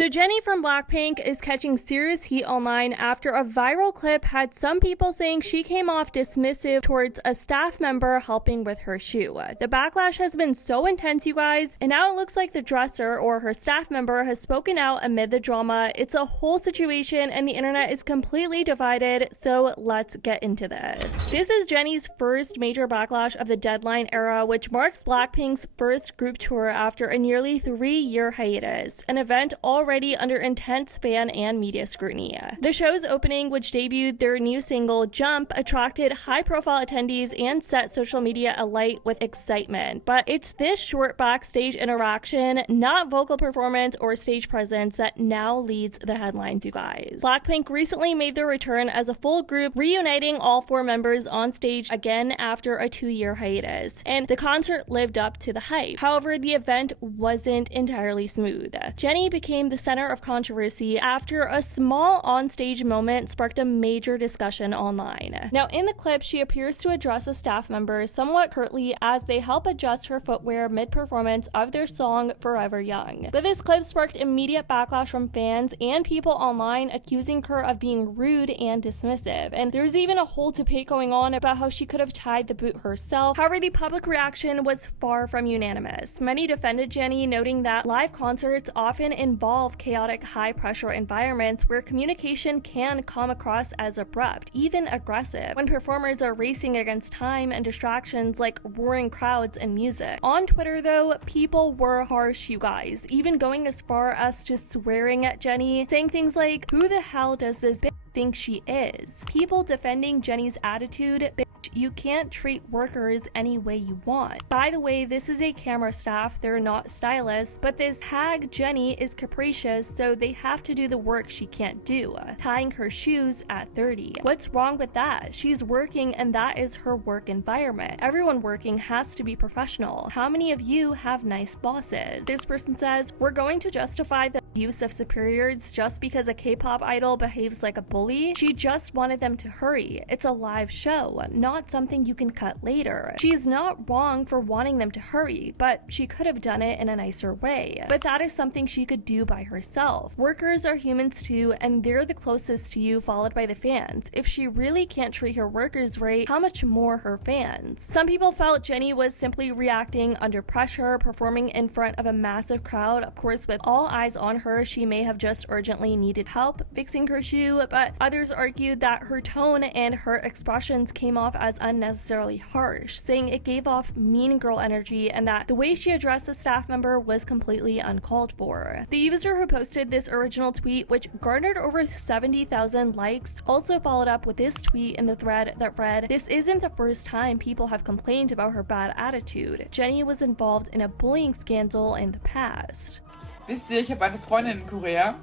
So Jennie from BLACKPINK is catching serious heat online after a viral clip had some people saying she came off dismissive towards a staff member helping with her shoe. The backlash has been so intense, you guys, and now it looks like the dresser or her staff member has spoken out amid the drama. It's a whole situation and the internet is completely divided, so let's get into this. This is Jennie's first major backlash of the Deadline era, which marks BLACKPINK's first group tour after a nearly 3-year hiatus, an event already under intense fan and media scrutiny. The show's opening, which debuted their new single, Jump, attracted high-profile attendees and set social media alight with excitement. But it's this short backstage interaction, not vocal performance or stage presence, that now leads the headlines, you guys. BLACKPINK recently made their return as a full group, reuniting all 4 members on stage again after a 2-year hiatus, and the concert lived up to the hype. However, the event wasn't entirely smooth. Jennie became the center of controversy after a small on-stage moment sparked a major discussion online. Now, in the clip, she appears to address a staff member somewhat curtly as they help adjust her footwear mid-performance of their song Forever Young. But this clip sparked immediate backlash from fans and people online accusing her of being rude and dismissive. And there's even a whole debate going on about how she could have tied the boot herself. However, the public reaction was far from unanimous. Many defended Jennie, noting that live concerts often involve chaotic, high-pressure environments where communication can come across as abrupt, even aggressive, when performers are racing against time and distractions like roaring crowds and music. On Twitter, though, people were harsh, you guys, even going as far as to swearing at Jennie, saying things like, "Who the hell does this bitch think she is?" People defending Jennie's attitude, "You can't treat workers any way you want. By the way, this is a camera staff, they're not stylists, but this hag Jennie is capricious, so they have to do the work she can't do. Tying her shoes at 30. What's wrong with that? She's working and that is her work environment. Everyone working has to be professional. How many of you have nice bosses?" This person says, "We're going to justify the abuse of superiors just because a K-pop idol behaves like a bully? She just wanted them to hurry. It's a live show, not something you can cut later. She's not wrong for wanting them to hurry, but she could have done it in a nicer way. But that is something she could do by herself. Workers are humans too, and they're the closest to you, followed by the fans. If she really can't treat her workers right, how much more her fans?" Some people felt Jennie was simply reacting under pressure, performing in front of a massive crowd. Of course, with all eyes on her, she may have just urgently needed help fixing her shoe, but others argued that her tone and her expressions came off as unnecessarily harsh, saying it gave off mean girl energy and that the way she addressed the staff member was completely uncalled for. The user who posted this original tweet, which garnered over 70,000 likes, also followed up with this tweet in the thread that read, "This isn't the first time people have complained about her bad attitude. Jennie was involved in a bullying scandal in the past." Wisst ihr, ich habe eine Freundin in Korea,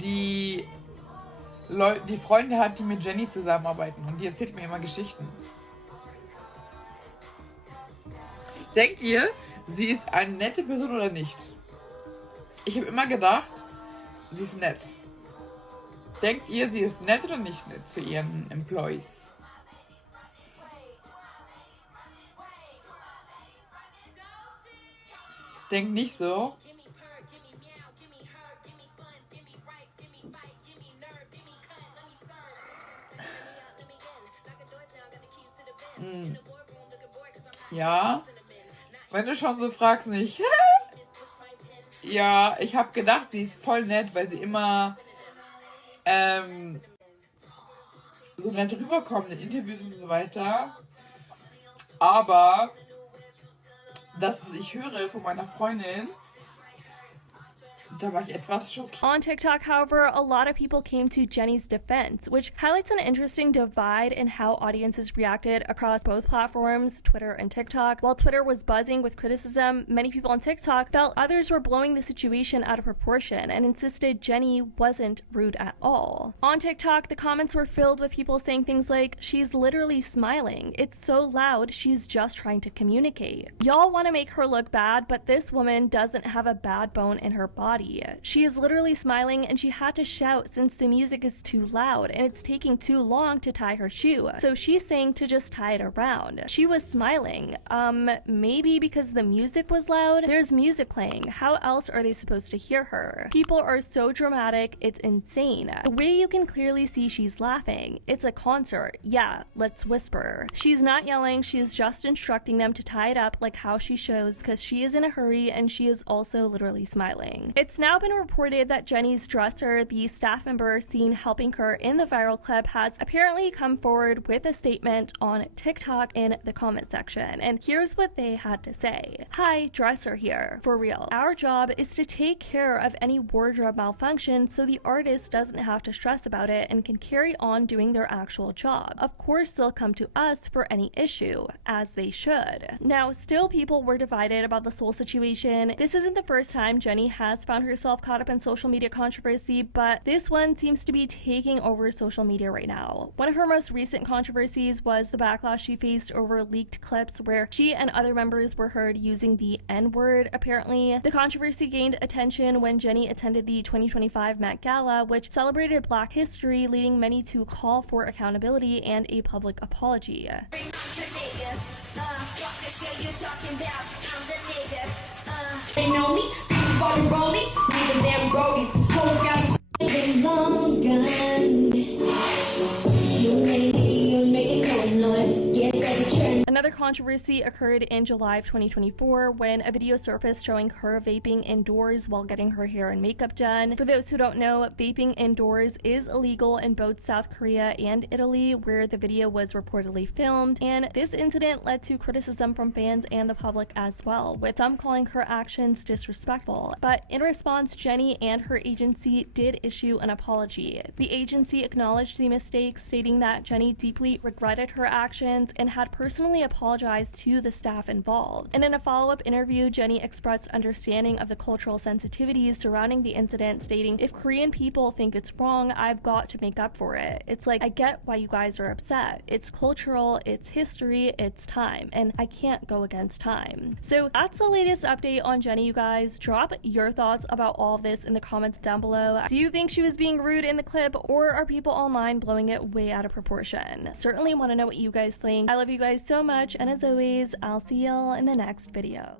die Freunde hat, die mit Jennie zusammenarbeiten, und die erzählt mir immer Geschichten. Denkt ihr, sie ist eine nette Person oder nicht? Ich habe immer gedacht, sie ist nett. Denkt ihr, sie ist nett oder nicht nett zu ihren Employees? Denkt nicht so. Ja, wenn du schon so fragst, nicht. Ja, ich habe gedacht, sie ist voll nett, weil sie immer so nett rüberkommt in Interviews und so weiter. Aber das, was ich höre von meiner Freundin, da war ich etwas schockiert. On TikTok, however, a lot of people came to Jennie's defense, which highlights an interesting divide in how audiences reacted across both platforms, Twitter and TikTok. While Twitter was buzzing with criticism, many people on TikTok felt others were blowing the situation out of proportion and insisted Jennie wasn't rude at all. On TikTok, the comments were filled with people saying things like, "She's literally smiling. It's so loud, she's just trying to communicate. Y'all want to make her look bad, but this woman doesn't have a bad bone in her body. body. She is literally smiling and she had to shout since the music is too loud and it's taking too long to tie her shoe. So she's saying to just tie it around. She was smiling. Maybe because the music was loud? There's music playing. How else are they supposed to hear her? People are so dramatic, it's insane. The way you can clearly see she's laughing. It's a concert. Yeah, let's whisper. She's not yelling, she is just instructing them to tie it up like how she shows because she is in a hurry and she is also literally smiling. It's now been reported that Jennie's dresser, the staff member seen helping her in the viral clip, has apparently come forward with a statement on TikTok in the comment section. And here's what they had to say. Hi, dresser here. For real. Our job is to take care of any wardrobe malfunction so the artist doesn't have to stress about it and can carry on doing their actual job. Of course, they'll come to us for any issue, as they should. Now, still people were divided about the Seoul situation. This isn't the first time Jennie has found herself caught up in social media controversy, but this one seems to be taking over social media right now. One of her most recent controversies was the backlash she faced over leaked clips where she and other members were heard using the N-word. Apparently, the controversy gained attention when Jennie attended the 2025 Met Gala, which celebrated Black history, leading many to call for accountability and a public apology. They know me, for the rolling, niggas and roadies, hoes got a long gun. You making no noise, get that turn. Another controversy occurred in July of 2024 when a video surfaced showing her vaping indoors while getting her hair and makeup done. For those who don't know, vaping indoors is illegal in both South Korea and Italy, where the video was reportedly filmed, and this incident led to criticism from fans and the public as well, with some calling her actions disrespectful. But in response, Jennie and her agency did issue an apology. The agency acknowledged the mistake, stating that Jennie deeply regretted her actions and had personally apologized to the staff involved. And in a follow-up interview, Jennie expressed understanding of the cultural sensitivities surrounding the incident, stating, "If Korean people think it's wrong, I've got to make up for it. It's like, I get why you guys are upset. It's cultural, it's history, it's time, and I can't go against time." So that's the latest update on Jennie, you guys. Drop your thoughts about all of this in the comments down below. Do you think she was being rude in the clip, or are people online blowing it way out of proportion? Certainly want to know what you guys think. I love you guys so much, and as always, I'll see y'all in the next video.